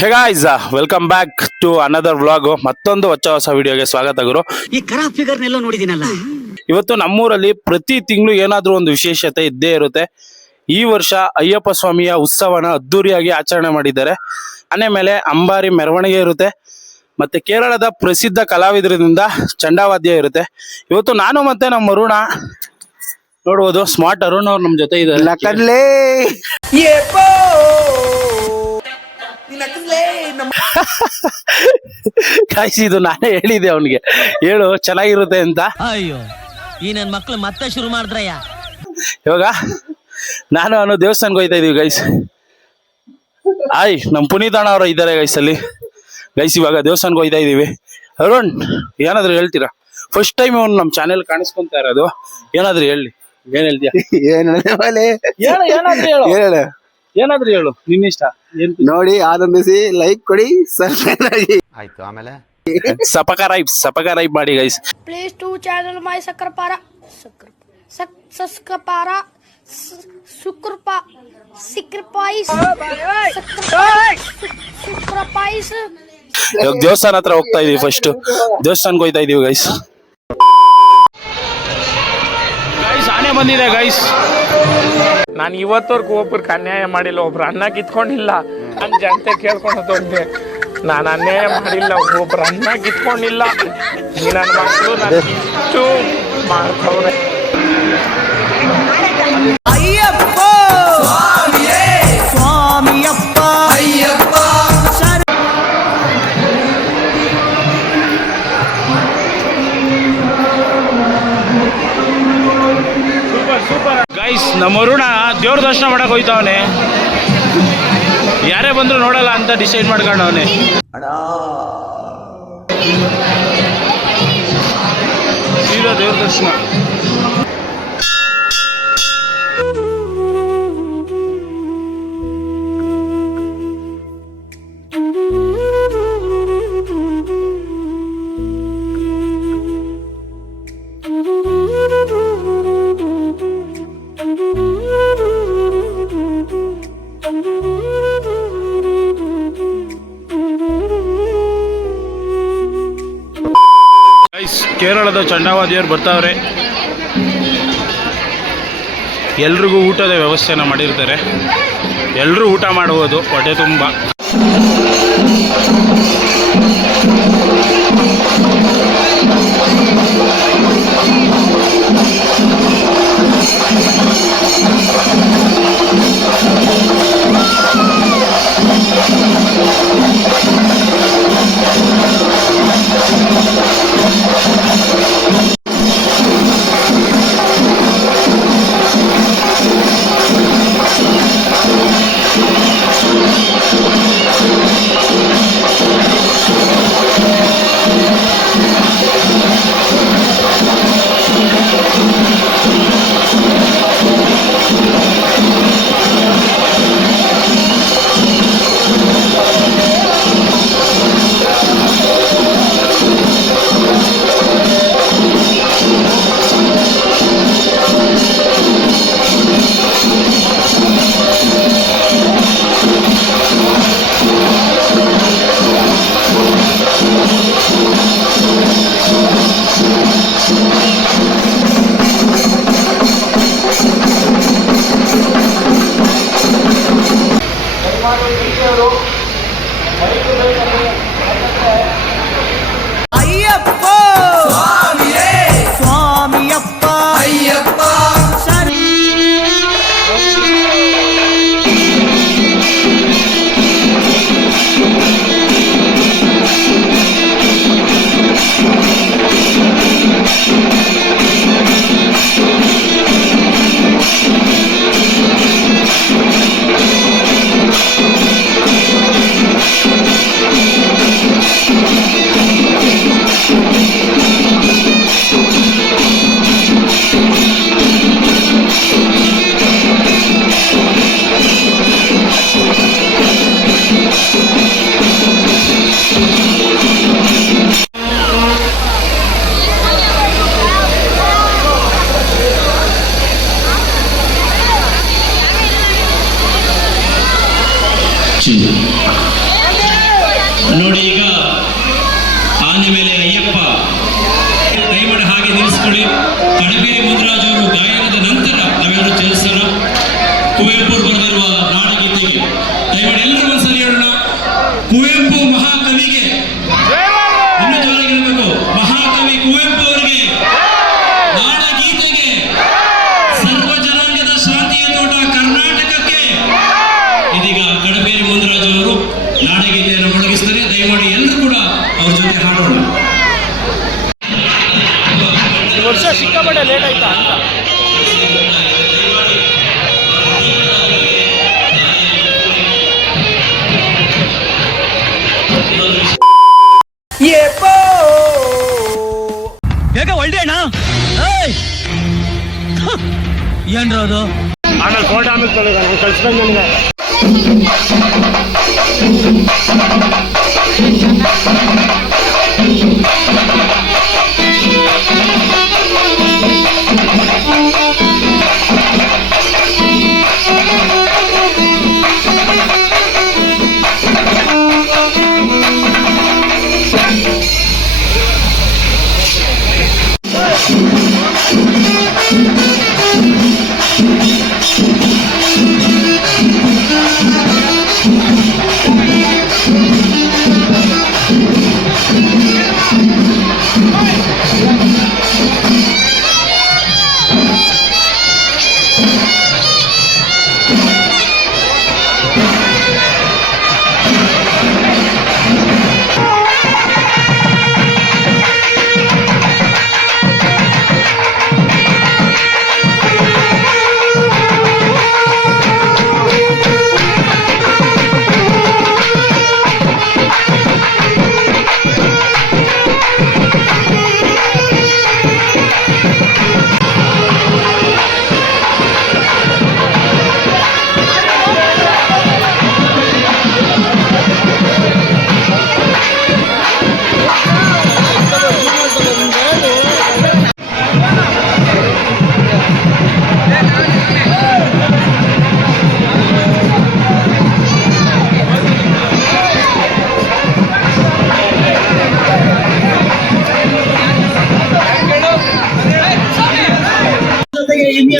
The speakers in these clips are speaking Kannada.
Hey guys, welcome back to another vlog. ಮತ್ತೊಂದು ಹೊಸ ವಿಡಿಯೋಗೆ ಸ್ವಾಗತ ಗುರು. ಈ ಖರಾಬ್ ಫಿಗರ್ನೆಲ್ಲ ನೋಡಿದಿನಲ್ಲ. ಇವತ್ತು ನಮ್ಮೂರಲ್ಲಿ ಪ್ರತಿ ತಿಂಗಳು ಏನಾದ್ರೂ ಒಂದು ವಿಶೇಷತೆ ಇದ್ದೇ ಇರುತ್ತೆ. ಈ ವರ್ಷ ಅಯ್ಯಪ್ಪ ಸ್ವಾಮಿಯ ಉತ್ಸವನ ಅದ್ದೂರಿಯಾಗಿ ಆಚರಣೆ ಮಾಡಿದ್ದಾರೆ. ಆನೆ ಮೇಲೆ ಅಂಬಾರಿ ಮೆರವಣಿಗೆ ಇರುತ್ತೆ. ಮತ್ತೆ ಕೇರಳದ ಪ್ರಸಿದ್ಧ ಕಲಾವಿದರಿಂದ ಚಂಡಾವಾದ್ಯ ಇರುತ್ತೆ. ಇವತ್ತು ನಾನು ಮತ್ತೆ ನಮ್ಮ ಅರುಣ ನೋಡ್ಬೋದು. ಸ್ಮಾರ್ಟ್ ಅರುಣ್ ಅವ್ರು ನಮ್ ಜೊತೆ ಇದ್ದಾರೆ. ಕಾಯಿಸಿ ಇದು ನಾನೇ ಹೇಳಿದೆ ಅವನಿಗೆ, ಹೇಳು ಚೆನ್ನಾಗಿರುತ್ತೆ ಅಂತ. ಅಯ್ಯೋ, ಈ ನನ್ ಮಕ್ಳು ಮತ್ತೆ ಶುರು ಮಾಡಿದ್ರಯ್ಯ. ಇವಾಗ ನಾನು ಅವನು ದೇವಸ್ಥಾನಕ್ಕೆ ಹೋಯ್ತಾ ಇದೀವಿ ಗೈಸ್. ನಮ್ ಪುನೀತ್ ಅಣ್ಣ ಅವರು ಇದ್ದಾರೆ ಗೈಸ್ ಅಲ್ಲಿ. ಗೈಸ್ ಇವಾಗ ದೇವಸ್ಥಾನಕ್ಕೆ ಹೋಯ್ತಾ ಇದೀವಿ. ಅರುಣ್ ಏನಾದ್ರು ಹೇಳ್ತೀರಾ? ಫಸ್ಟ್ ಟೈಮ್ ಅವ್ನು ನಮ್ ಚಾನೆಲ್ ಕಾಣಿಸ್ಕೊಂತ ಇರೋದು. ಏನಾದ್ರು ಹೇಳಿ, ಏನ್ ಹೇಳ್ತೀಯ? ಏನಾದ್ರು ಹೇಳು, ನಿನ್ನಿಷ್ಟ. ನೋಡಿ, ಆನಂದಿಸಿ, ಲೈಕ್ ಕೊಡಿ, ಸಬ್ಸ್ಕ್ರೈಬ್ ಆಗಿ. ಆಯ್ತು, ಆಮೇಲೆ ಸಪಕರೈಬ್ ಮಾಡಿ guys. Please to channel my Sakrapara. ಇವಾಗ ದೇವಸ್ಥಾನ ಹತ್ರ ಹೋಗ್ತಾ ಇದೀವಿ. ಫಸ್ಟ್ ದೇವಸ್ಥಾನಕ್ಕೆ ಹೋಯ್ತಾ ಇದೀವಿ ಗೈಸ್. ಆನೆ ಬಂದಿದೆ ಗೈಸ್. ನಾನು ಇವತ್ತವರೆಗೂ ಒಬ್ರಿಗೆ ಅನ್ಯಾಯ ಮಾಡಿಲ್ಲ, ಒಬ್ರು ಅನ್ನ ಕಿತ್ಕೊಂಡಿಲ್ಲ. ನಾನು ಜನತೆ ಕೇಳ್ಕೊಳೋದು ಒಂದೇ, ನಾನು ಅನ್ಯಾಯ ಮಾಡಿಲ್ಲ, ಒಬ್ರು ಅನ್ನ ಕಿತ್ಕೊಂಡಿಲ್ಲ. ನನ್ನ ಮಕ್ಕಳು ನಾನು ಇಷ್ಟು ಮಾಡ್ತವ್ರೆ. ಗೈಸ್, ನಮ್ಮ ಅರುಣ ದೇವ್ರ ದರ್ಶನ ಮಾಡಕ್ ಹೋಯ್ತಾವನೆ. ಯಾರೇ ಬಂದ್ರು ನೋಡಲ್ಲ ಅಂತ ಡಿಸೈಡ್ ಮಾಡ್ಕೊಂಡವನೆ. ಸೀದಾ ದೇವ್ರ ದರ್ಶನ. ಕೇರಳದ ಚಂಡಾವಾದಿಯರು ಬರ್ತಾವ್ರೆ. ಎಲ್ರಿಗೂ ಊಟದ ವ್ಯವಸ್ಥೆನ ಮಾಡಿರ್ತಾರೆ. ಎಲ್ಲರೂ ಊಟ ಮಾಡುವುದು ಹೊಟ್ಟೆ ತುಂಬ. ನೋಡಿ ಈಗ ಆನೆ ಮೇಲೆ ಅಯ್ಯಪ್ಪ ದಯಮಾಡಿ ಹಾಗೆ ನಿಲ್ಲಿಸ್ಕೊಳ್ಳಿ. ಕಣಬೇರಿ ಮುದ್ರಾಜ್ ಅವರು ಗಾಯನದ ನಂತರ ನಾವೆಲ್ಲರೂ ಚಲಿಸೋಣ. ಕುವೆಂಪು ಬರೆದಿರುವ ನಾಡಗೀತೆಗೆ ದಯಮಾಡಿ ಎಲ್ಲರೂ ಒಂದ್ಸಲಿ ಹೇಳೋಣ. ಕುವೆಂಪು ಮಹಾಕವಿಗೆ, ಇನ್ನು ಜೋರಾಗಿರ್ಬೇಕು, ಮಹಾಕವಿ ಕುವೆಂಪು ಅವರಿಗೆ, ನಾಡಗೀತೆಗೆ, ಸರ್ವ ಜನಾಂಗದ ಶಾಂತಿಯ ತೋಟ ಕರ್ನಾಟಕಕ್ಕೆ. ಇದೀಗ ಕಣಬೇರಿ ಮುದ್ರಾಜ್ ಅವರು ನಾಡಗೀತೆಯನ್ನು ಮೊಳಗಿಸ್ತಾರೆ. ದಯಮಾಡಿ ಎಲ್ಲರೂ ಕೂಡ ಅವ್ರ ಜೊತೆ ಹಾಡೋಣ. ಈ ವರ್ಷ ಸಿಕ್ಕಾಪಟ್ಟೆ ಲೇಟ್ ಆಯ್ತಾ ಅಂತ. ಬೇಗ ಒಳ್ಳೆ ಅಣ್ಣ. ಏನ್ರ ಅದು? ಆಮೇಲೆ ಫೋಟೋ ಆಮೇಲೆ ಕಳ್ಸ್ಕೊಂಡು ನನಗೆ.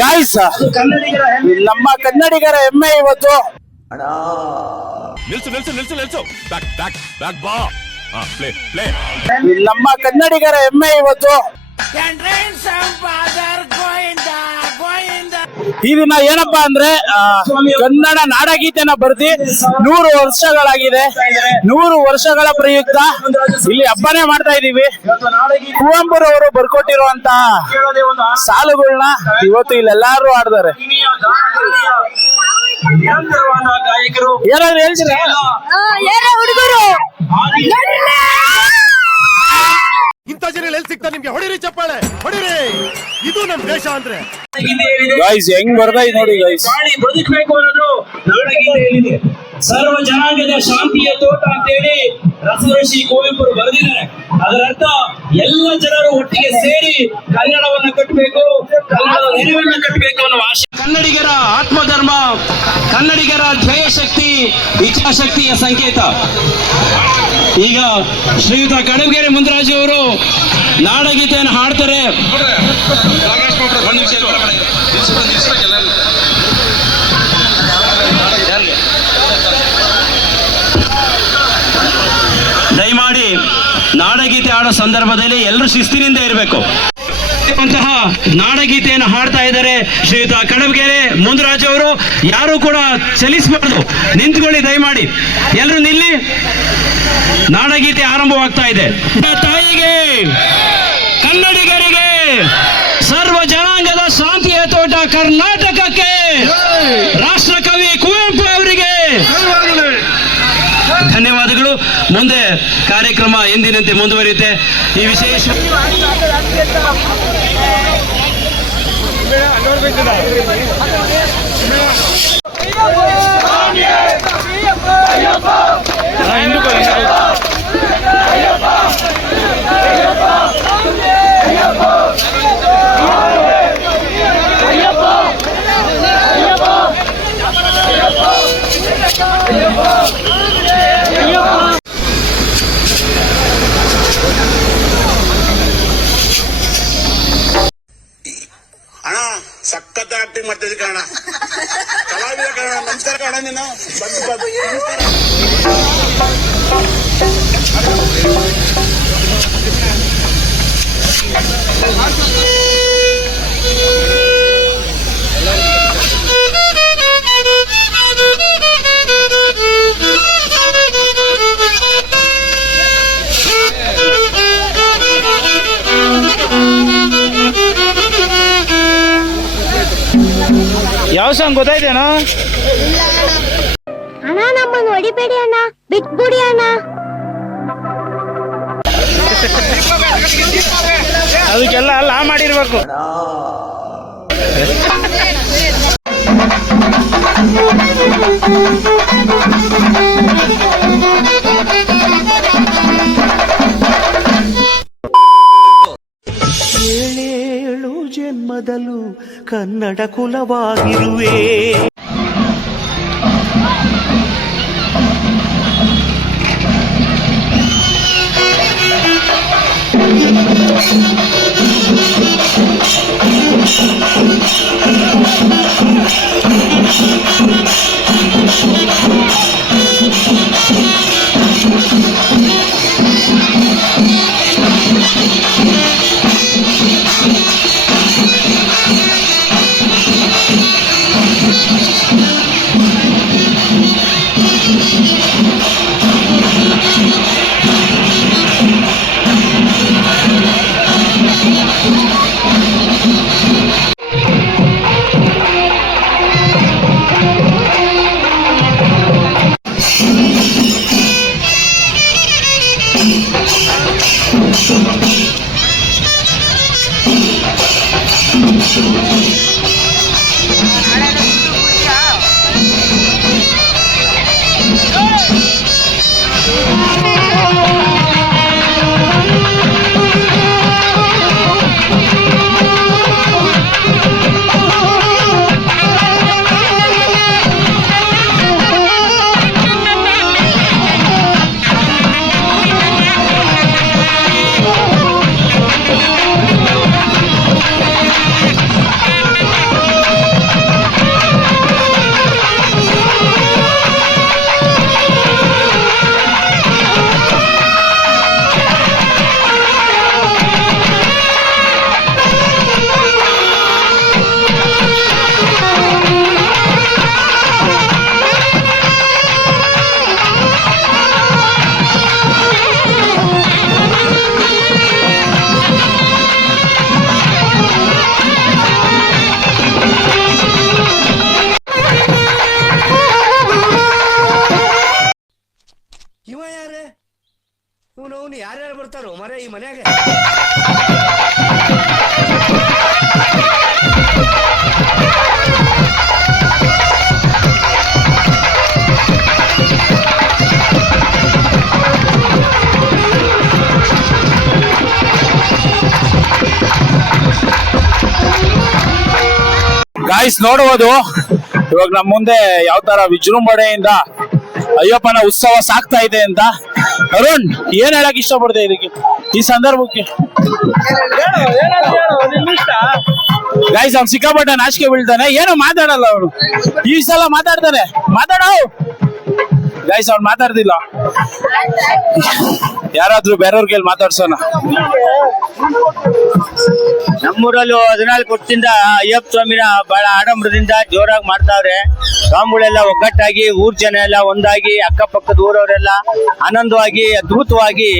ಗಾಯ್ಸ್, ನಮ್ಮ ಕನ್ನಡಿಗರ ಹೆಮ್ಮೆ ಇವತ್ತು. ನಮ್ಮ ಕನ್ನಡಿಗರ ಹೆಮ್ಮೆ ಇವತ್ತು. ಈ ದಿನ ಏನಪ್ಪಾ ಅಂದ್ರೆ ಕನ್ನಡ ನಾಡಗೀತೆನ ಬರ್ದಿ 100 ವರ್ಷಗಳಾಗಿದೆ. 100 ವರ್ಷಗಳ ಪ್ರಯುಕ್ತ ಇಲ್ಲಿ ಹಬ್ಬನೇ ಮಾಡ್ತಾ ಇದೀವಿ. ಕುವೆಂಪುರವರು ಬರ್ಕೊಟ್ಟಿರುವಂತ ಸಾಲುಗಳನ್ನ ಇವತ್ತು ಇಲ್ಲೆಲ್ಲಾರು ಆಡ್ತಾರೆ. ಏನಾದ್ರು ಹೇಳ್ತೀರಾ? ಹುಡುಗರು ಇಂಥ ಜನ ಎಲ್ಲಿ ಸಿಗ್ತಾರೆ ನಿಮ್ಗೆ? ಹೊಡಿರಿ ಚಪ್ಪಾಳೆ, ಹೊಡಿರಿ. ಇದು ನಮ್ ದೇಶ ಅಂದ್ರೆ. ಗೈಸ್ ಹೆಂಗ್ ಬರ್ತಾ ಇದೆ ನೋಡಿ ಗೈಸ್. ಬದುಕಬೇಕು ಅನ್ನೋದು ನಾಡಗೀತೆಯಲ್ಲಿದೆ. ಸರ್ವ ಜನಾಂಗದ ಶಾಂತಿಯ ತೋಟ ಅಂತೇಳಿ ರಸಋಷಿ ಕುವೆಂಪು ಬರೆದಿದ್ದಾರೆ. ಅದರ ಅರ್ಥ ಎಲ್ಲ ಜನರು ಒಟ್ಟಿಗೆ ಸೇರಿ ಕನ್ನಡವನ್ನ ಕಟ್ಟಬೇಕು, ಕನ್ನಡದ ನೆರವನ್ನ ಕಟ್ಟಬೇಕು ಅನ್ನೋ ಆಶೆ. ಕನ್ನಡಿಗರ ಆತ್ಮಧರ್ಮ, ಕನ್ನಡಿಗರ ಧ್ಯೇಯ ಶಕ್ತಿ, ಇಚ್ಛಾಶಕ್ತಿಯ ಸಂಕೇತ. ಈಗ ಶ್ರೀಯುತ ಕಣಬೇರಿ ಮುದ್ರಾಜ್ ಅವರು ನಾಡಗೀತೆಯನ್ನು ಹಾಡ್ತಾರೆ. ದಯಮಾಡಿ ನಾಡಗೀತೆ ಆಡೋ ಸಂದರ್ಭದಲ್ಲಿ ಎಲ್ಲರೂ ಶಿಸ್ತಿನಿಂದ ಇರಬೇಕು. ಅಂತಹ ನಾಡಗೀತೆಯನ್ನು ಹಾಡ್ತಾ ಇದ್ದಾರೆ ಶ್ರೀಯುತ ಕಣಬೇರಿ ಮುದ್ರಾಜ್ ಅವರು. ಯಾರು ಕೂಡ ಚಲಿಸಬಾರ್ದು, ನಿಂತ್ಕೊಳ್ಳಿ ದಯಮಾಡಿ, ಎಲ್ಲರೂ ನಿಲ್ಲಿ. ನಾಡಗೀತೆ ಆರಂಭವಾಗ್ತಾ ಇದೆ. ತಾಯಿಗೆ, ಕನ್ನಡಿಗರಿಗೆ, ಸರ್ವ ಜನಾಂಗದ ಶಾಂತಿಯ ತೋಟ ಕರ್ನಾಟಕಕ್ಕೆ, ರಾಷ್ಟ್ರಕವಿ ಕುವೆಂಪು ಅವರಿಗೆ ಧನ್ಯವಾದಗಳು. ಮುಂದೆ ಕಾರ್ಯಕ್ರಮ ಎಂದಿನಂತೆ ಮುಂದುವರಿಯುತ್ತೆ. ಈ ವಿಶೇಷ ಸರಿಯಾಗಿ ಮಾಡ್ತಿದ್ದೆ ಕಾರಣ ಕಲಾವಿದ ಕಾರಣ. ನಮಸ್ಕಾರ ಕಾರಣ ನೀನು ಬಂದು ಯಾವ ಸಾಂಗ್ ಗೊತ್ತಾಯ್ತೇನೋ? ಅಣ್ಣ ನಮ್ಮನ್ನು ಹೊಡಿಬೇಡಿ ಅಣ್ಣ, ಬಿಟ್ಬಿಡಿ ಅಣ್ಣ. ಅದಕ್ಕೆಲ್ಲ ಲಾ ಮಾಡಿರ್ಬೇಕು. ಏಳೇಳು ಜನ್ಮದಲ್ಲೂ ಕನ್ನಡ ಕುಲವಾಗಿರುವೆ. ಇವ ಯಾರೇ ಇವನು ಯಾರ್ಯಾರು ಬರ್ತಾರೋ ಮರೆ ಈ ಮನ್ಯಾಗ? ಗಾಯ್ಸ್ ನೋಡಬಹುದು ಇವಾಗ ನಮ್ಮ ಮುಂದೆ ಯಾವ ತರ ವಿಜೃಂಭಣೆಯಿಂದ ಅಯ್ಯಪ್ಪನ ಉತ್ಸವ ಸಾಗ್ತಾ ಇದೆ ಅಂತ. ಅರುಣ್ ಏನ್ ಹೇಳಕ್ ಇಷ್ಟಪಡ್ತೆ ಇದಕ್ಕೆ, ಈ ಸಂದರ್ಭಕ್ಕೆ? ಗಾಯ್ಸ್ ಅವ್ನು ಸಿಕ್ಕಾಪಟ್ಟೆ ನಾಚಿಕೆ ಬೀಳ್ತಾನೆ, ಏನು ಮಾತಾಡಲ್ಲ ಅವನು. ಈ ಸಲ ಮಾತಾಡ್ತಾನೆ, ಮಾತಾಡೋ ಗಾಯ್ಸ್. ಅವ್ನು ಮಾತಾಡ್ತಿಲ್ಲ, ಯಾರಾದ್ರೂ ಬೇರೆಯವ್ರ ಕೈಲಿ ಮಾತಾಡ್ಸೋಣ. ನಮ್ಮೂರಲ್ಲೂ 14 ವರ್ಷದಿಂದ ಅಯ್ಯಪ್ಪ ಸ್ವಾಮಿನ ಬಹಳ ಆಡಂಬರದಿಂದ ಜೋರಾಗಿ ಮಾಡ್ತಾವ್ರೆ. ಸ್ವಾಮಿಗಳೆಲ್ಲ ಒಗ್ಗಟ್ಟಾಗಿ ಊರ್ ಜನ ಎಲ್ಲ ಒಂದಾಗಿ ಅಕ್ಕಪಕ್ಕದ ಊರವರೆಲ್ಲ ಆನಂದವಾಗಿ ಅದ್ಭುತವಾಗಿ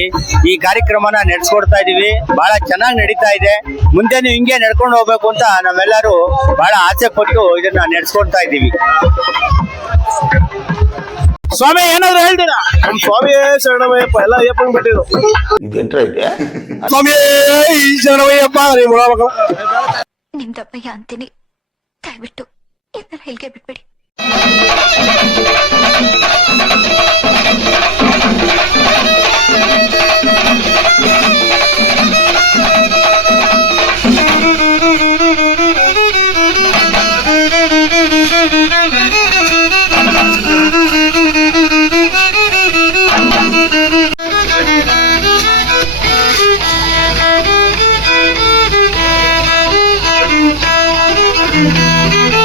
ಈ ಕಾರ್ಯಕ್ರಮನ ನಡೆಸ್ಕೊಡ್ತಾ ಇದೀವಿ. ಬಹಳ ಚೆನ್ನಾಗಿ ನಡೀತಾ ಇದೆ. ಮುಂದೆನೂ ಹಿಂಗೆ ನಡ್ಕೊಂಡು ಹೋಗ್ಬೇಕು ಅಂತ ನಾವೆಲ್ಲರೂ ಬಹಳ ಆಸೆ ಪಟ್ಟು ಇದನ್ನ ನಡೆಸ್ಕೊಡ್ತಾ ಇದೀವಿ. ಸ್ವಾಮಿ ಏನಾದ್ರು ಹೇಳ್ತೀರಾ? ನಮ್ ಸ್ವಾಮಿಯೇ ಶರಣಮಯ್ಯಪ್ಪ, ಎಲ್ಲ ಅಯ್ಯಪ್ಪನ್ ಬಿಟ್ಟಿದ್ರು. ಸ್ವಾಮಿಯೇ ಶರಣಮಯ್ಯಪ್ಪ. ನಿಮ್ದಪ್ಪಯ್ಯ ಅಂತೀನಿ, ದಯವಿಟ್ಟು ಇದನ್ನ ಇಲ್ಲಿಗೆ ಬಿಟ್ಬಿಡಿ. Thank you.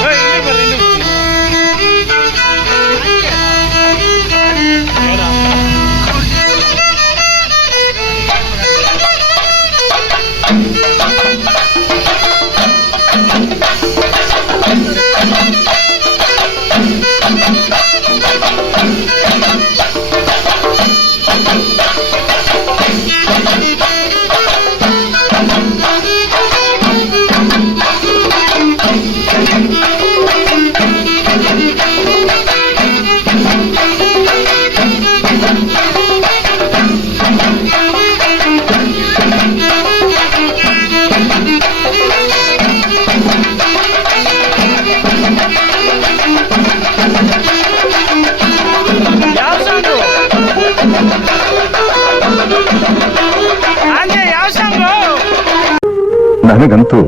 ನನಗಂತೂ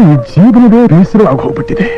ಈ ಜೀವನವೇ ಬೇಸರವಾಗಿ ಹೋಗ್ಬಿಟ್ಟಿದೆ.